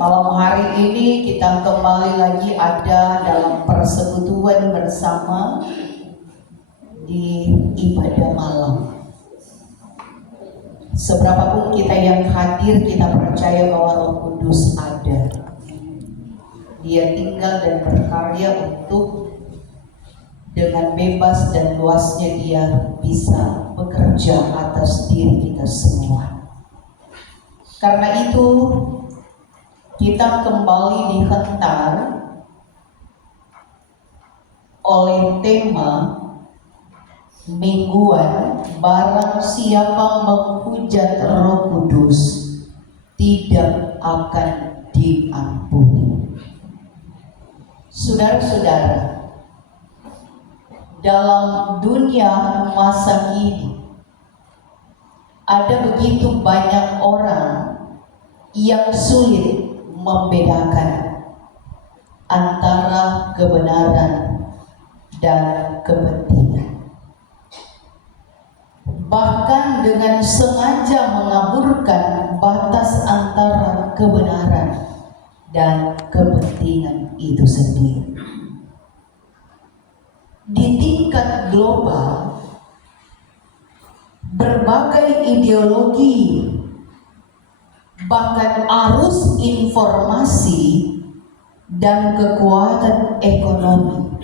Malam hari ini kita kembali lagi ada dalam persekutuan bersama di ibadah malam. Seberapapun kita yang hadir, kita percaya bahwa Roh Kudus ada. Dia tinggal dan berkarya untuk dengan bebas dan luasnya dia bisa bekerja atas diri kita semua. Karena itu kita kembali dihantar oleh tema mingguan, barang siapa menghujat Roh Kudus tidak akan diampuni. Saudara-saudara, dalam dunia masa kini ada begitu banyak orang yang sulit membedakan antara kebenaran dan kepentingan. Bahkan dengan sengaja mengaburkan batas antara kebenaran dan kepentingan itu sendiri. Di tingkat global, berbagai ideologi bahkan arus informasi dan kekuatan ekonomi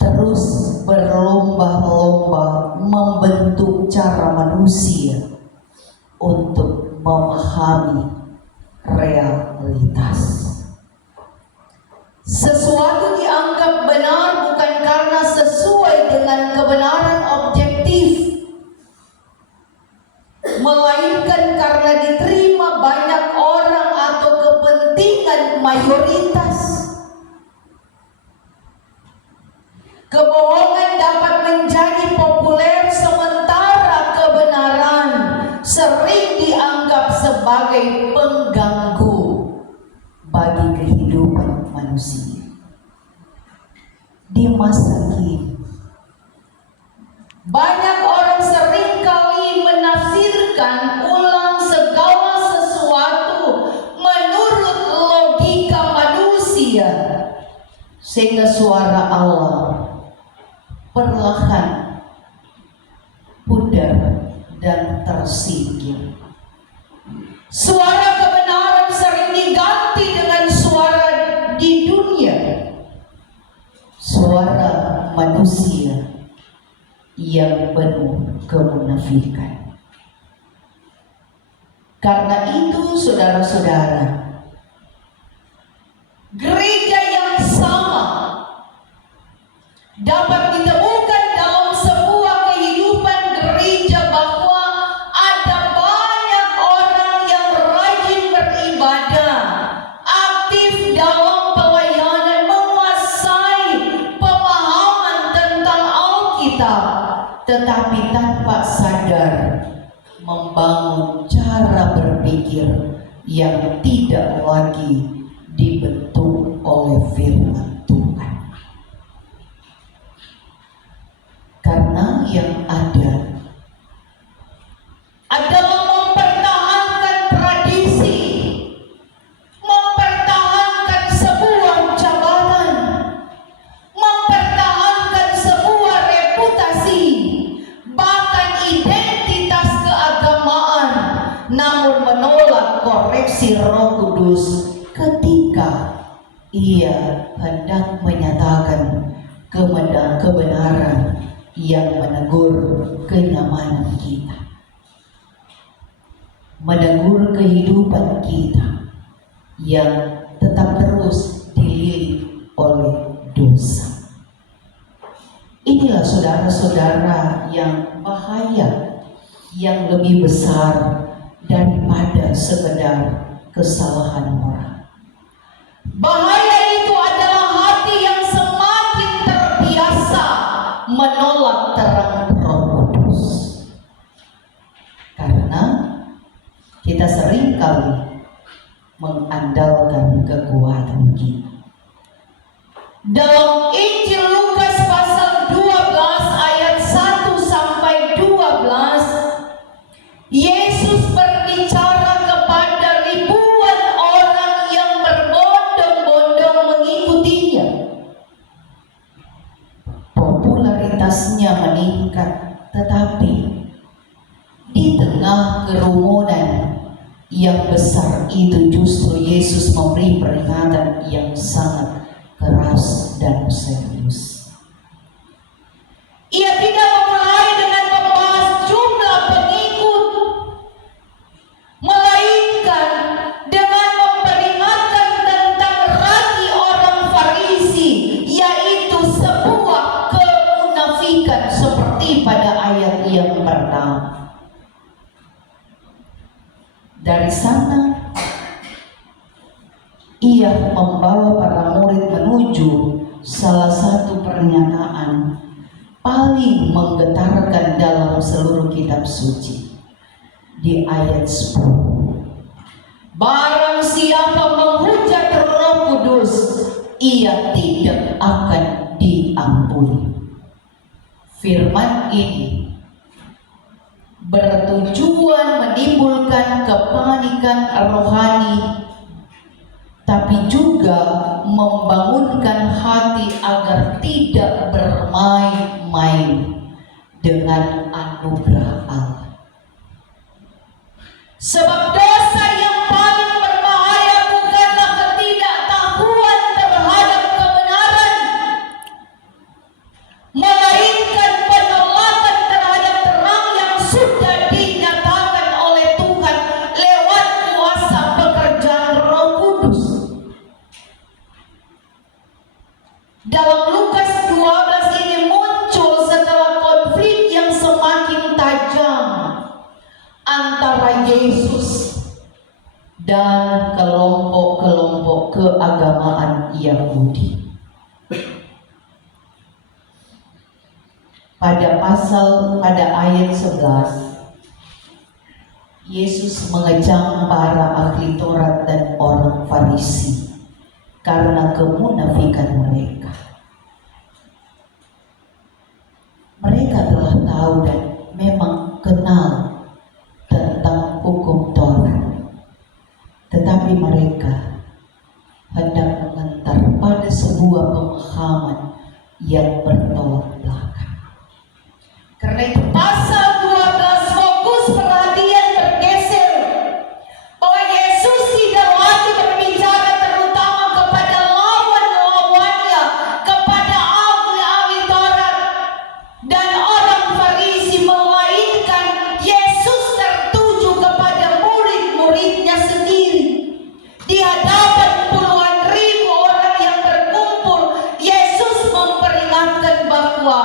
terus berlomba-lomba membentuk cara manusia untuk memahami realitas. Sesuatu dianggap benar bukan karena sesuai dengan kebenaran objektif, melainkan karena diterima banyak orang atau kepentingan mayoritas. Kebohongan dapat menjadi populer sementara kebenaran sering dianggap sebagai pengganggu bagi kehidupan manusia. Di masa kini, banyak orang seringkali menafsirkan ulang segala sesuatu menurut logika manusia, sehingga suara Allah perlahan pudar dan tersingkir. Suara kebenaran sering diganti dengan suara di dunia, suara manusia yang penuh kemunafikan. Karena itu saudara-saudara, gereja yang sama dapat ditemukan dalam sebuah kehidupan gereja, bahwa ada banyak orang yang rajin beribadah, aktif dalam pelayanan, menguasai pemahaman tentang Alkitab, tetapi tanpa sadar membangun cara berpikir yang tidak lagi dibentuk oleh firman Tuhan. Karena yang ada adalah mempertahankan tradisi, mempertahankan sebuah jabatan, mempertahankan sebuah reputasi, bahkan identitas keagamaan, namun menolak koreksi Roh Kudus ketika ia hendak menyatakan kebenaran yang menegur kenyamanan kita, menegur kehidupan kita yang tetap terus dililit oleh dosa. Inilah saudara-saudara yang bahaya, yang lebih besar daripada sekedar kesalahan moral. Bahaya itu adalah hati yang semakin terbiasa menolak terang Roh Kudus. Karena kita seringkali mengandalkan kekuatan kita. Dalam Injil Lukas pasal 12 ayat 1 sampai 12, Yesus berbicara kepada ribuan orang yang besar itu justru Yesus memberi peringatan yang sangat keras dan serius. Ia tidak memulai dengan membahas jumlah pengikut, melainkan dengan memperingatkan tentang ragi orang Farisi, yaitu sebuah kemunafikan seperti pada ayat yang pertama. Dari sana, ia membawa para murid menuju salah satu pernyataan paling menggetarkan dalam seluruh kitab suci. Di ayat 10. Barang siapa menghujat Roh Kudus, ia tidak akan diampuni. Firman ini bertujuan menimbulkan kepanikan rohani, tapi juga membangunkan hati agar tidak bermain-main dengan anugerah Allah. Sebab dosa yang paling berbahaya bukanlah ketidaktahuan terhadap kebenaran, melainkan penolakan terhadap terang yang sudah dinyatakan oleh Tuhan lewat kuasa pekerjaan Roh Kudus. Dalam Lukas 12 ini muncul setelah konflik yang semakin tajam antara Yesus dan kelompok-kelompok keagamaan Yahudi. Pada ayat 11, Yesus mengecam para ahli Taurat dan orang Farisi karena kemunafikan mereka. Mereka telah tahu dan memang kenal tentang hukum Taurat, tetapi mereka hendak mengantar pada sebuah pemahaman yang bertolak belakang. Karena itu pasal 12 fokus perhatian bergeser bahwa Yesus tidak lagi berbicara terutama kepada lawan-lawannya, kepada ahli-ahli Taurat dan orang Farisi, melainkan Yesus tertuju kepada murid-muridnya sendiri. Di hadapan puluhan ribu orang yang berkumpul, Yesus memperingatkan bahwa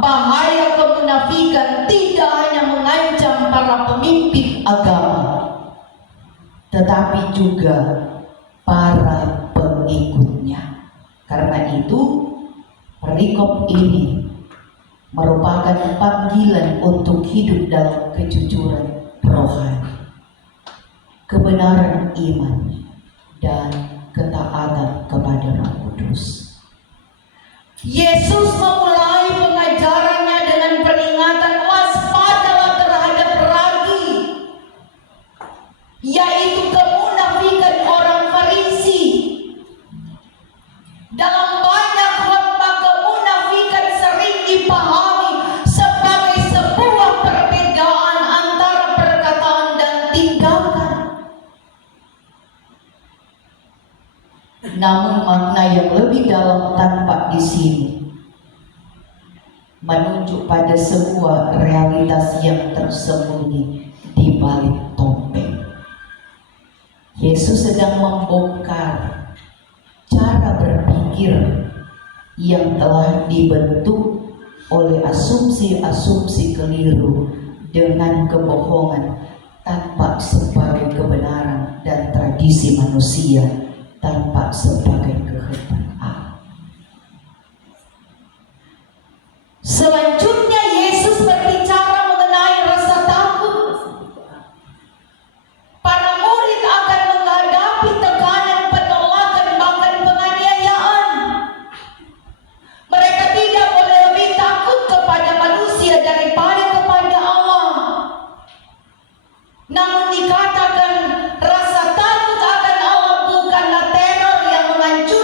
bahaya kemunafikan tidak hanya mengancam para pemimpin agama, tetapi juga para pengikutnya. Karena itu, perikop ini merupakan panggilan untuk hidup dalam kejujuran rohani, kebenaran iman, dan ketaatan kepada Roh Kudus. Yesus memulai pengajarannya dengan peringatan waspadalah terhadap ragi, yaitu kemunafikan orang Farisi. Dalam banyak khotbah, kemunafikan sering dipahami sebagai sebuah perbedaan antara perkataan dan tindakan. Namun makna yang lebih dalam tampak di sini, menunjuk pada sebuah realitas yang tersembunyi di balik topeng. Yesus sedang membongkar cara berpikir yang telah dibentuk oleh asumsi-asumsi keliru dengan kebohongan tampak sebagai kebenaran dan tradisi manusia tampak sebagai kehendak Allah. Selanjutnya Yesus berbicara mengenai rasa takut. Para murid akan menghadapi tekanan, penolakan, bahkan penganiayaan. Mereka tidak boleh lebih takut kepada manusia daripada kepada Allah. Namun dikatakan rasa takut akan Allah bukanlah teror yang menghancurkan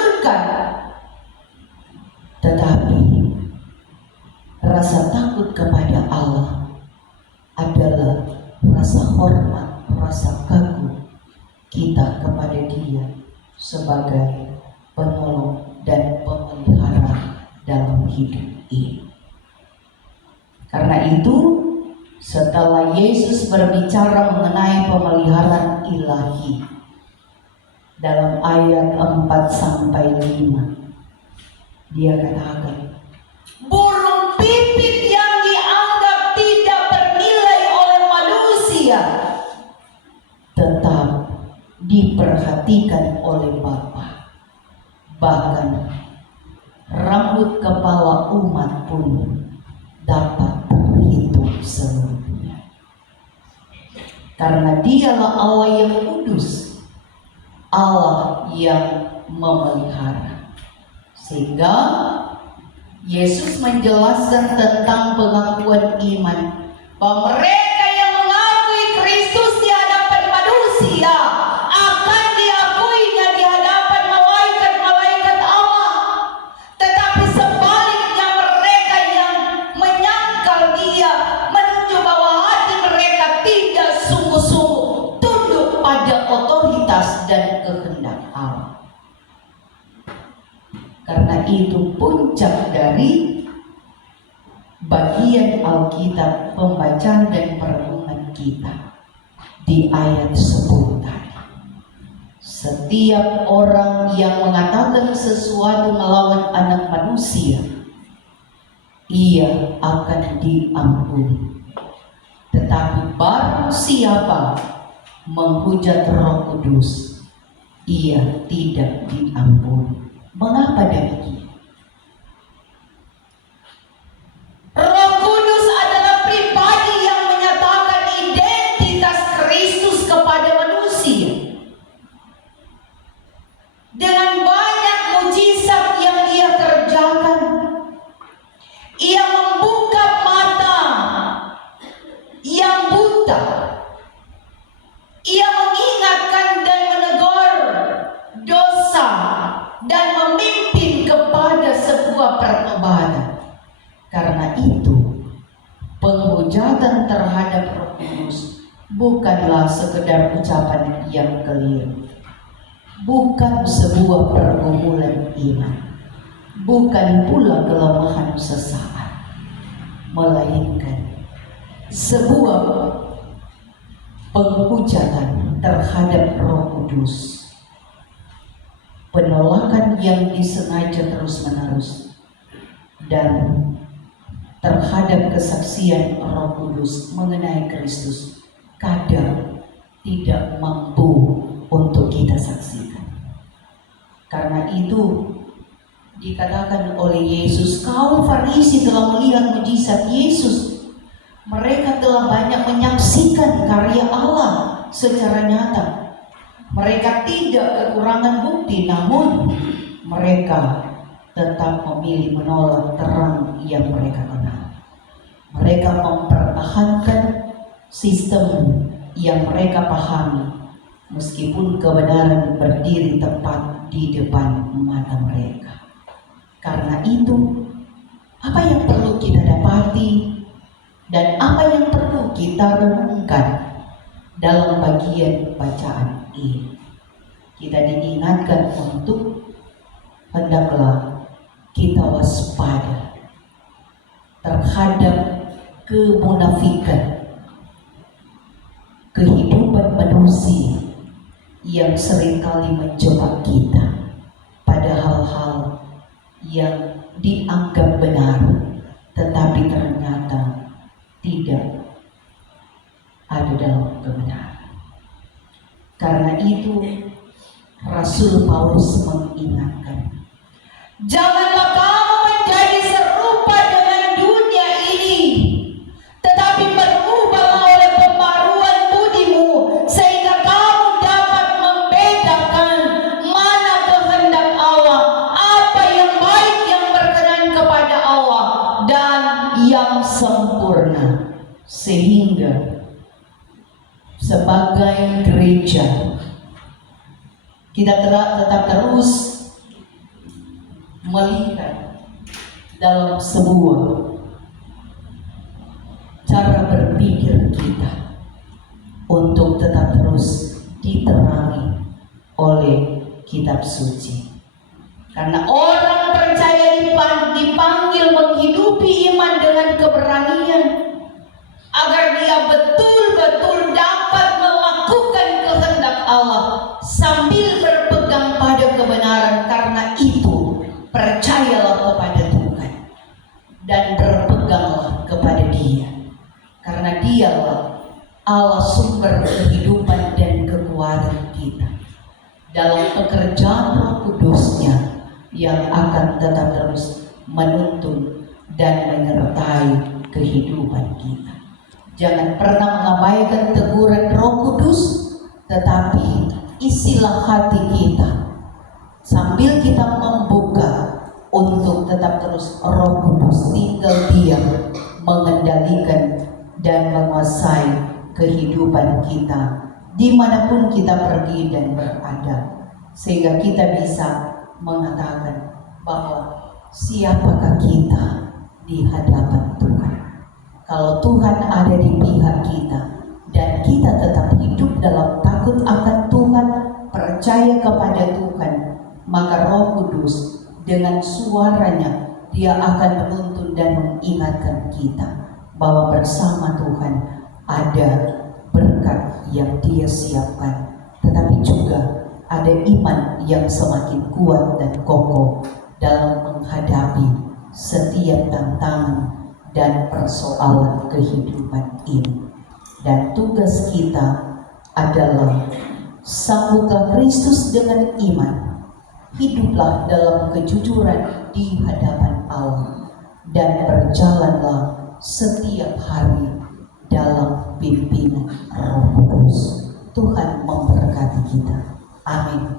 kita kepada Dia sebagai penolong dan pemelihara dalam hidup ini. Karena itu, setelah Yesus berbicara mengenai pemeliharaan ilahi dalam ayat 4-5, Dia katakan, burung pipit yang dianggap tidak bernilai oleh manusia tetap diperhatikan oleh Bapa. Bahkan rambut kepala umat pun dapat terhitung seluruhnya. Karena Dialah Allah yang kudus, Allah yang memelihara. Sehingga Yesus menjelaskan tentang pengakuan iman bahwa mereka yang mengakui Kristus di hadapan manusia akan diakuinya di hadapan malaikat-malaikat Allah. Tetapi sebaliknya, mereka yang menyangkal Dia menunjuk bahwa hati mereka tidak sungguh-sungguh tunduk pada otoritas dan kehendak Allah. Karena itu puncak dari bagian Alkitab pembacaan dan perenungan kita di ayat 10 tadi. Setiap orang yang mengatakan sesuatu melawan anak manusia, ia akan diampuni. Tetapi barang siapa menghujat Roh Kudus, ia tidak diampuni. Mengapa demikian? Roh Kudus adalah pribadi yang menyatakan identitas Kristus kepada manusia. Dengan banyak mujizat yang Dia kerjakan, Ia membuka mata yang buta, Ia mengingatkan dan menegur dosa dan memimpin kepada sebuah pertobatan. Karena itu, penghujatan terhadap Roh Kudus bukanlah sekedar ucapan yang keliru, bukan sebuah pergumulan iman, bukan pula kelemahan sesaat, melainkan sebuah penghujatan terhadap Roh Kudus. Penolakan yang disengaja terus-menerus dan terhadap kesaksian Roh Kudus mengenai Kristus kadang tidak mampu untuk kita saksikan. Karena itu dikatakan oleh Yesus, kaum Farisi telah melihat mujizat Yesus. Mereka telah banyak menyaksikan karya Allah secara nyata. Mereka tidak kekurangan bukti, namun mereka tetap memilih menolak terang yang mereka kenal. Mereka mempertahankan sistem yang mereka pahami, meskipun kebenaran berdiri tepat di depan mata mereka. Karena itu, apa yang perlu kita dapati dan apa yang perlu kita renungkan dalam bagian bacaan ini? Kita diingatkan untuk hendaklah kita waspada terhadap kemunafikan kehidupan manusia yang seringkali menjebak kita pada hal-hal yang dianggap benar, tetapi ternyata tidak ada dalam kebenaran. Karena itu Rasul Paulus mengingatkan, janganlah kamu menjadi serupa dengan dunia ini, tetapi berubahlah oleh pembaruan budimu, sehingga kamu dapat membedakan mana kehendak Allah, apa yang baik, yang berkenan kepada Allah, dan yang sempurna. Sehingga sebagai gereja kita tetap terus melihat dalam sebuah cara berpikir kita untuk tetap terus diterangi oleh kitab suci. Karena orang percaya dipanggil menghidupi iman dengan keberanian, agar dia betul-betul dapat melakukan kehendak Allah sambil berpegang pada kebenaran. Karena itu, percayalah kepada Tuhan dan berpeganglah kepada Dia. Karena Dialah Allah sumber kehidupan dan kekuatan kita. Dalam pekerjaan Roh Kudus-Nya yang akan tetap terus menuntun dan menyertai kehidupan kita. Jangan pernah mengabaikan teguran Roh Kudus, tetapi isilah hati kita sambil kita membuka untuk tetap terus Roh Kudus tinggal diam mengendalikan dan menguasai kehidupan kita dimanapun kita pergi dan berada, sehingga kita bisa mengatakan bahwa siapakah kita di hadapan Tuhan. Kalau Tuhan ada di pihak kita dan kita tetap hidup dalam takut akan Tuhan, percaya kepada Tuhan, maka Roh Kudus dengan suaranya Dia akan menuntun dan mengingatkan kita bahwa bersama Tuhan ada berkat yang Dia siapkan, tetapi juga ada iman yang semakin kuat dan kokoh dalam menghadapi setiap tantangan dan persoalan kehidupan ini. Dan tugas kita adalah sambutlah Kristus dengan iman, hiduplah dalam kejujuran di hadapan Allah, dan berjalanlah setiap hari dalam pimpinan Roh Kudus. Tuhan memberkati kita. Amin.